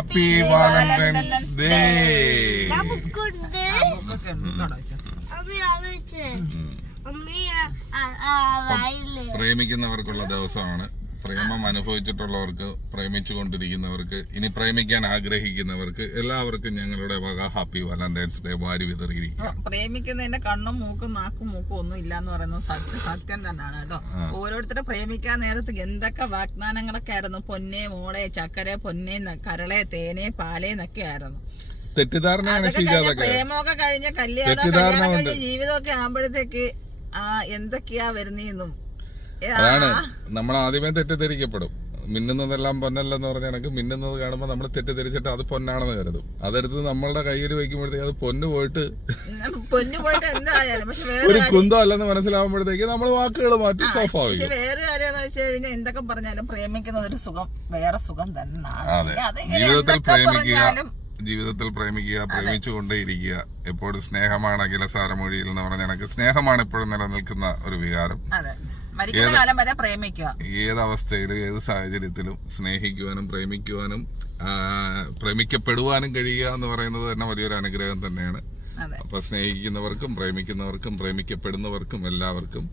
Happy Valentine's day. പ്രേമിക്കുന്നവർക്കുള്ള ദിവസമാണ്. പ്രേമം അനുഭവിച്ചിട്ടുള്ളവർക്ക്, പ്രേമിച്ചു കൊണ്ടിരിക്കുന്നവർക്ക്, ഇനി പ്രേമിക്കാൻ ആഗ്രഹിക്കുന്നവർക്ക് എല്ലാവർക്കും ഞങ്ങളുടെ വക ഹാപ്പി വാലന്റൈൻസ് ഡേ വാരി വിതറിയിരിക്കും. പ്രേമിക്കുന്നതിന്റെ കണ്ണും മൂക്കും നാക്കും മൂക്കും ഒന്നും ഇല്ലാന്ന് പറയുന്നത് സത്യം തന്നെയാണ് കേട്ടോ. ഓരോരുത്തരെ പ്രേമിക്കാൻ നേരത്ത് എന്തൊക്കെ വാഗ്ദാനങ്ങളൊക്കെ ആയിരുന്നു. പൊന്നെ മോളെ ചക്കരെ പൊന്നെ കരളെ തേനെ പാലേന്നൊക്കെ ആയിരുന്നു. തെറ്റിദ്ധാരണ പ്രേമമൊക്കെ കഴിഞ്ഞ കല്യാണം കഴിഞ്ഞ ജീവിതമൊക്കെ ആകുമ്പോഴത്തേക്ക് എന്തൊക്കെയാ വരുന്നേന്നും അതാണ് നമ്മൾ ആദ്യമേ തെറ്റിദ്ധരിക്കപ്പെടും. മിന്നുന്നതെല്ലാം പൊന്നല്ലെന്ന് പറഞ്ഞ കണക്ക് മിന്നുന്നത് കാണുമ്പോൾ നമ്മൾ തെറ്റിദ്ധരിച്ചിട്ട് അത് പൊന്നാണെന്ന് കരുതും. അതെടുത്ത് നമ്മളുടെ കയ്യിൽ വെക്കുമ്പോഴത്തേക്ക് അത് പൊന്നു പോയിട്ട് എന്തായാലും ഒരു കുന്തം അല്ലെന്ന് മനസ്സിലാവുമ്പോഴത്തേക്ക് നമ്മൾ വാക്കുകൾ മാറ്റി സ്വാഭാവികം. പക്ഷെ വേറെ കാര്യം എന്ന് വെച്ച് കഴിഞ്ഞാൽ എന്തൊക്കെ പറഞ്ഞാലും പ്രേമിക്കുന്ന ഒരു സുഖം വേറെ സുഖം തന്നെയാണ്. ജീവിതത്തിൽ പ്രേമിക്കുക, പ്രേമിച്ചുകൊണ്ടേയിരിക്കുക. എപ്പോഴും സ്നേഹമാണ് അഖില സാരമൊഴിയിൽ എന്ന് പറഞ്ഞ കണക്ക് സ്നേഹമാണ് എപ്പോഴും നിലനിൽക്കുന്ന ഒരു വികാരം. ഏതവസ്ഥയിലും ഏത് സാഹചര്യത്തിലും സ്നേഹിക്കുവാനും പ്രേമിക്കുവാനും പ്രേമിക്കപ്പെടുവാനും കഴിയുക എന്ന് പറയുന്നത് തന്നെ വലിയൊരു അനുഗ്രഹം തന്നെയാണ്. അപ്പൊ സ്നേഹിക്കുന്നവർക്കും പ്രേമിക്കുന്നവർക്കും പ്രേമിക്കപ്പെടുന്നവർക്കും എല്ലാവർക്കും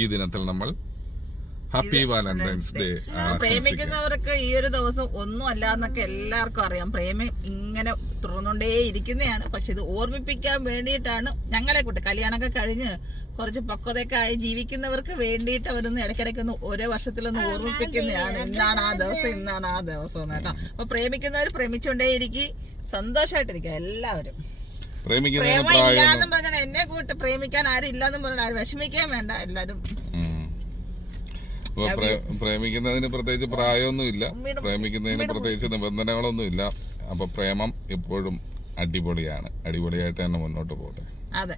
ഈ ദിനത്തിൽ നമ്മൾ ഹാപ്പി വാലന്റൈൻസ് ഡേ. പ്രേമിക്കുന്നവർക്ക് ഈ ഒരു ദിവസം ഒന്നും അല്ല എന്നൊക്കെ എല്ലാവർക്കും അറിയാം. പ്രേമം ഇങ്ങനെ തുറന്നുകൊണ്ടേ ഇരിക്കുന്നതാണ്. പക്ഷെ ഇത് ഓർമ്മിപ്പിക്കാൻ വേണ്ടിയിട്ടാണ് ഞങ്ങളെ കൂട്ടി കല്യാണമൊക്കെ കഴിഞ്ഞ് കുറച്ച് പക്വതയൊക്കെ ആയി ജീവിക്കുന്നവർക്ക് വേണ്ടിയിട്ട് അവരൊന്ന് ഇടയ്ക്കിടയ്ക്കൊന്ന് ഓരോ വർഷത്തിലൊന്ന് ഓർമ്മിപ്പിക്കുന്നതാണ്. ഇന്നാണ് ആ ദിവസം, ഇന്നാണ് ആ ദിവസം കേട്ടോ. അപ്പൊ പ്രേമിക്കുന്നവർ പ്രേമിച്ചുകൊണ്ടേ ഇരിക്കും, സന്തോഷമായിട്ടിരിക്കുക എല്ലാവരും. പ്രേമം ഇല്ലാന്നും പറഞ്ഞാൽ എന്നെ കൂട്ട് പ്രേമിക്കാൻ ആരും ഇല്ലാന്നും പറഞ്ഞാൽ ആരും വിഷമിക്കാൻ വേണ്ട. എല്ലാരും പ്രേമിക്കുന്നതിന് പ്രത്യേകിച്ച് പ്രായമൊന്നുമില്ല, പ്രേമിക്കുന്നതിന് പ്രത്യേകിച്ച് നിബന്ധനകളൊന്നുമില്ല. അപ്പൊ പ്രേമം എപ്പോഴും അടിപൊളിയാണ്. അടിപൊളിയായിട്ട് തന്നെ മുന്നോട്ട് പോകട്ടെ. അതെ.